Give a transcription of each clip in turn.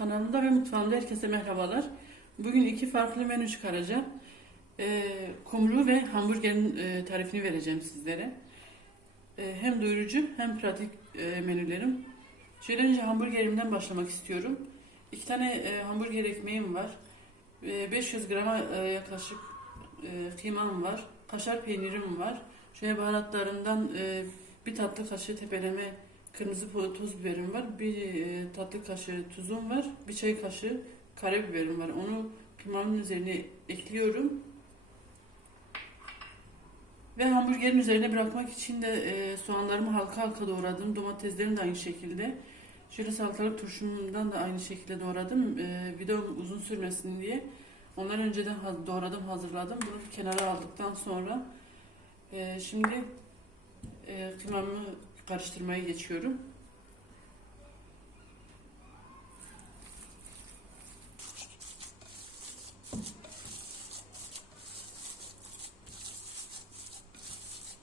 Kanalımda ve mutfağımda herkese merhabalar. Bugün iki farklı menü çıkaracağım. Ee, kumru ve hamburgerin e, tarifini vereceğim sizlere. Ee, hem doyurucu hem pratik e, menülerim. Şöyle önce hamburgerimden başlamak istiyorum. İki tane e, hamburger ekmeğim var. E, 500 grama e, yaklaşık e, kıymam var. Kaşar peynirim var. Şöyle baharatlarından e, bir tatlı kaşığı tepeleme kırmızı pul- toz biberim var. Bir e, tatlı kaşığı tuzum var. Bir çay kaşığı karabiberim var. Onu kıymamın üzerine ekliyorum. Ve hamburgerin üzerine bırakmak için de e, soğanlarımı halka halka doğradım. Domateslerimi de aynı şekilde. Şöyle salatalık turşumdan da aynı şekilde doğradım. E, de uzun sürmesin diye. Onları önceden doğradım, hazırladım. Bunu kenara aldıktan sonra e, şimdi kıymamı karıştırmaya geçiyorum.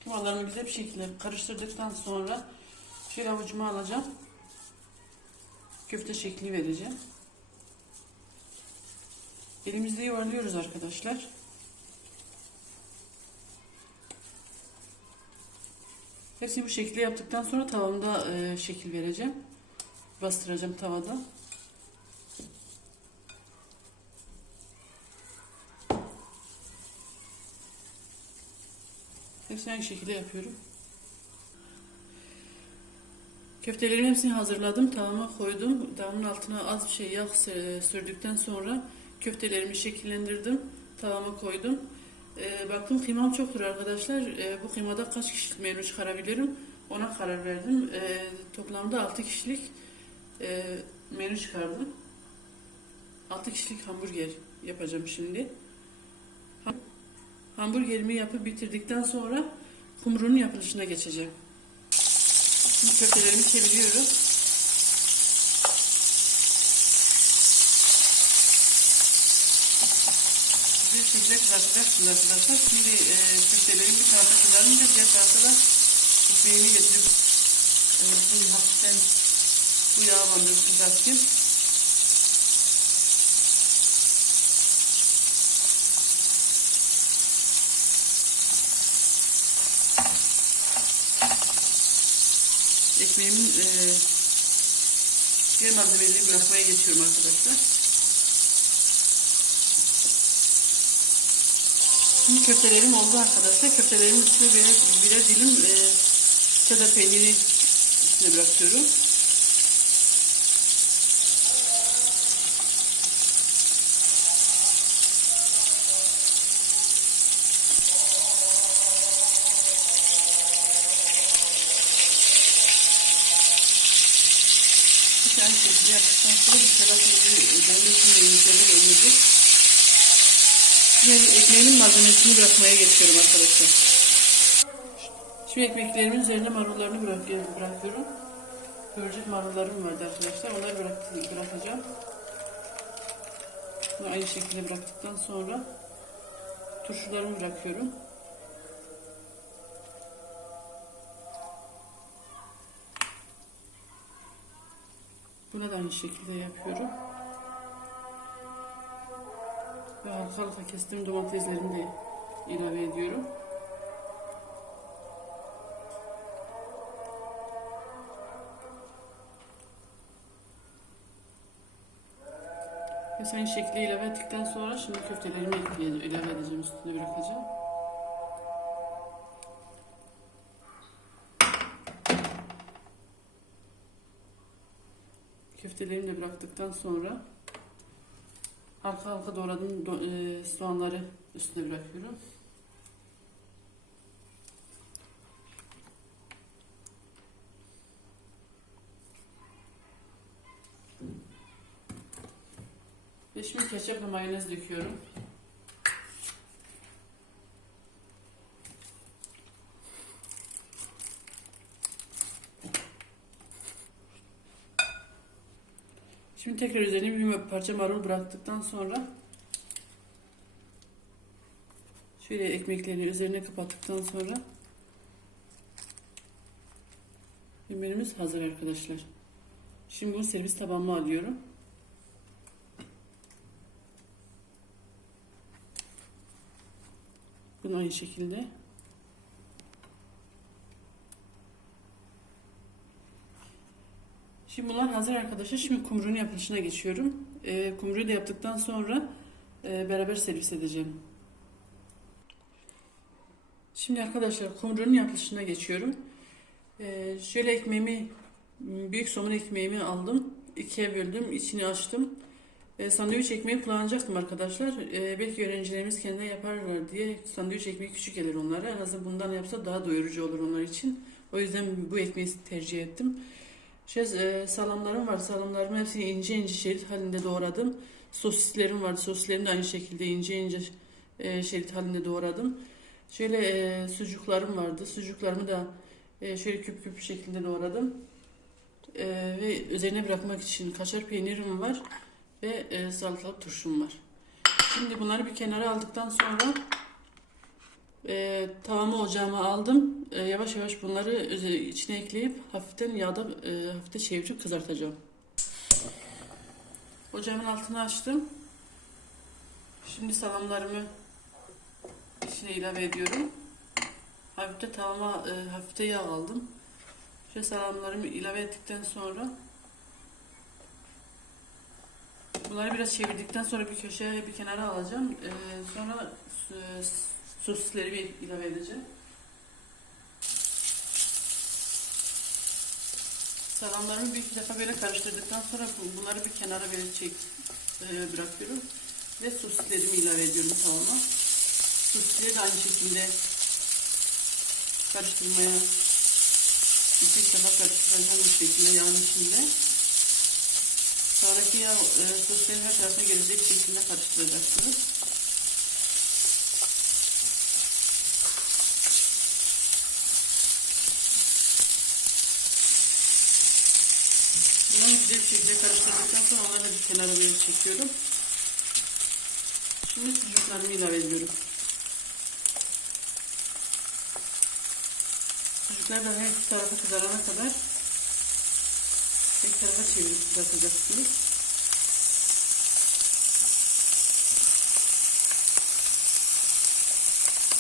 Kıymalarımı güzel bir şekilde karıştırdıktan sonra şöyle avucuma alacağım. Köfte şekli vereceğim. Elimizde yuvarlıyoruz arkadaşlar. Hepsini bu şekilde yaptıktan sonra tavamda e, şekil vereceğim. Bastıracağım tavada. Hepsini aynı şekilde yapıyorum. Köftelerimin hepsini hazırladım. Tavama koydum. Tavamın altına az bir şey yağ sü- sürdükten sonra köftelerimi şekillendirdim. Tavama koydum. Ee, baktım kıymam çoktur arkadaşlar. Ee, bu kıymada kaç kişilik menü çıkarabilirim? Ona karar verdim. Ee, toplamda 6 kişilik e, menü çıkardım. 6 kişilik hamburger yapacağım şimdi. Ham- Hamburgerimi yapıp bitirdikten sonra kumrunun yapılışına geçeceğim. Şimdi köftelerimi çeviriyorum. Bir şekilde kızartacaksınız arkadaşlar. Şimdi e, köftelerim bir tarafta kızarınca diğer tarafta da ekmeğimi getirip e, şimdi hafiften bu yağa bandırıp kızartayım. Ekmeğimin e, diğer malzemeleri bırakmaya geçiyorum arkadaşlar. Şimdi köftelerim oldu arkadaşlar. Köftelerimin üstüne birer, birer dilim e, cheddar peyniri üstüne bırakıyorum. Tane şekilde yaptıktan sonra bir cheddar peyniri üzerine şimdi yumuşadır önecek. Şimdi ekmeğimin malzemesini bırakmaya geçiyorum arkadaşlar. Şimdi ekmeklerimin üzerine marullarını bırak- bırakıyorum. Kıvırcık marullarım vardı arkadaşlar. Onları bırak, bırakacağım. Bunu aynı şekilde bıraktıktan sonra turşularımı bırakıyorum. Buna da aynı şekilde yapıyorum. Ve halka halka kestim domateslerini de ilave ediyorum. Ve aynı şekilde ilave ettikten sonra şimdi köftelerimi ilave edeceğim üstüne bırakacağım. Köftelerimi de bıraktıktan sonra halka halka doğradığım do- e, soğanları üstüne bırakıyorum. Ve şimdi ketçap ve mayonez döküyorum. Şimdi tekrar üzerine bir parça marul bıraktıktan sonra şöyle ekmeklerini üzerine kapattıktan sonra Ürünümüz hazır arkadaşlar. Şimdi bunu servis tabağıma alıyorum. Bunu aynı şekilde Şimdi bunlar hazır arkadaşlar. Şimdi kumrunun yapılışına geçiyorum. Ee, kumruyu da yaptıktan sonra e, beraber servis edeceğim. Şimdi arkadaşlar kumrunun yapılışına geçiyorum. Ee, şöyle ekmeğimi, büyük somun ekmeğimi aldım. ikiye böldüm, içini açtım. Ee, sandviç ekmeği kullanacaktım arkadaşlar. Ee, belki öğrencilerimiz kendi yaparlar diye sandviç ekmeği küçük gelir onlara. En azından bundan yapsa daha doyurucu olur onlar için. O yüzden bu ekmeği tercih ettim. Şey, e, salamlarım var. Salamlarımı hepsini ince ince şerit halinde doğradım. Sosislerim vardı. Sosislerimi de aynı şekilde ince ince e, şerit halinde doğradım. Şöyle e, sucuklarım vardı. Sucuklarımı da e, şöyle küp küp şeklinde doğradım. E, ve üzerine bırakmak için kaşar peynirim var ve e, salatalık turşum var. Şimdi bunları bir kenara aldıktan sonra e, tavamı ocağıma aldım. E, yavaş yavaş bunları içine ekleyip hafiften yağda e, hafifte çevirip kızartacağım. Ocağımın altını açtım. Şimdi salamlarımı içine ilave ediyorum. Hafifte tavama e, hafifte yağ aldım. Şöyle salamlarımı ilave ettikten sonra bunları biraz çevirdikten sonra bir köşeye bir kenara alacağım. E, sonra e, sosisleri ilave edeceğim. Salamlarımı bir iki defa böyle karıştırdıktan sonra bu- bunları bir kenara böyle çek e, bırakıyorum ve sosislerimi ilave ediyorum tavama. Sosisleri de aynı şekilde karıştırmaya iki defa karıştıracağım bu şekilde yağın içinde. Sonraki yağ e, sosislerin her tarafına gelecek şekilde karıştıracaksınız. Şekilde karıştırdıktan sonra onları bir kenara böyle çekiyorum. Şimdi sucuklarımı ilave ediyorum. Sucuklar da her iki tarafa kızarana kadar tek tarafa çevirip kızartacaksınız.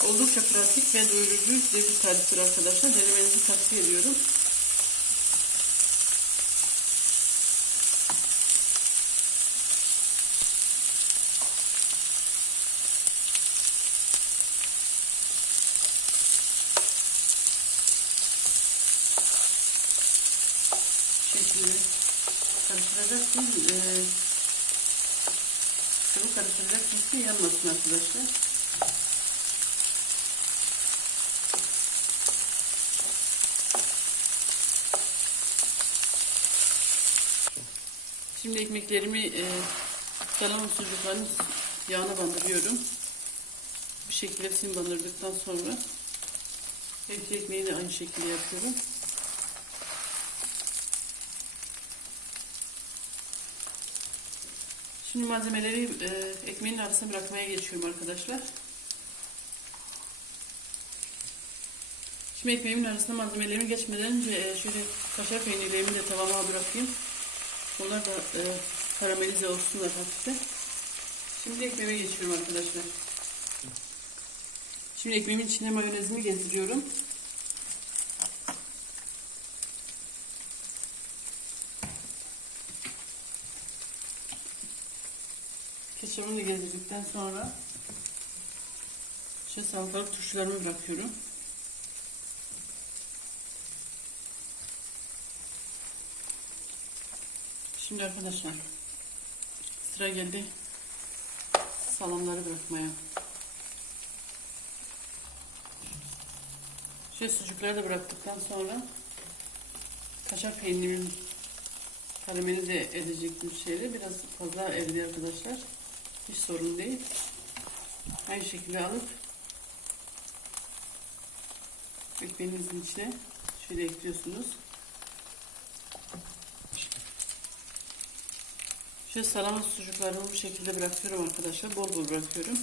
Oldukça pratik ve doyurucu bir tariftir arkadaşlar. Denemenizi tavsiye ediyorum. Şekilde karıştıracaksınız. Ee, sıvı karıştıracaksınız ki yanmasın arkadaşlar. Şimdi ekmeklerimi e, salam sucuklarını yağına bandırıyorum. Bu şekilde hepsini bandırdıktan sonra hepsi ekmeği de aynı şekilde yapıyorum. Şimdi malzemeleri e, ekmeğin arasına bırakmaya geçiyorum arkadaşlar. Şimdi ekmeğimin arasına malzemelerimi geçmeden önce e, şöyle kaşar peynirlerimi de tavama bırakayım. Onlar da e, karamelize olsunlar hafifte. Şimdi ekmeğime geçiyorum arkadaşlar. Şimdi ekmeğimin içine mayonezimi gezdiriyorum. Ketçabını da gezdirdikten sonra şu salatalık turşularımı bırakıyorum. Şimdi arkadaşlar sıra geldi salamları bırakmaya. Şu sucukları da bıraktıktan sonra kaşar peynirimin karamelize edecek bir şeyle biraz fazla eridi arkadaşlar. Hiç sorun değil. Aynı şekilde alıp ekmeğinizin içine şöyle ekliyorsunuz. Şöyle salamlı sucuklarımı bu şekilde bırakıyorum arkadaşlar. Bol bol bırakıyorum.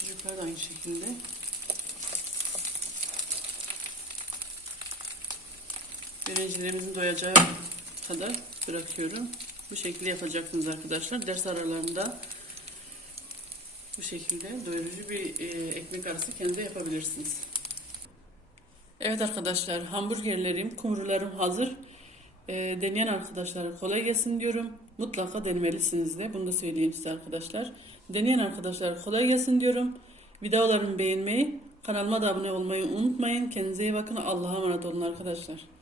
Sucuklar da aynı şekilde. Öğrencilerimizin doyacağı kadar bırakıyorum. Bu şekilde yapacaksınız arkadaşlar. Ders aralarında bu şekilde doyurucu bir e, ekmek arası kendi yapabilirsiniz. Evet arkadaşlar hamburgerlerim, kumrularım hazır. E, deneyen arkadaşlara kolay gelsin diyorum. Mutlaka denemelisiniz de. Bunu da söyleyeyim size arkadaşlar. Deneyen arkadaşlara kolay gelsin diyorum. Videolarımı beğenmeyi, kanalıma da abone olmayı unutmayın. Kendinize iyi bakın. Allah'a emanet olun arkadaşlar.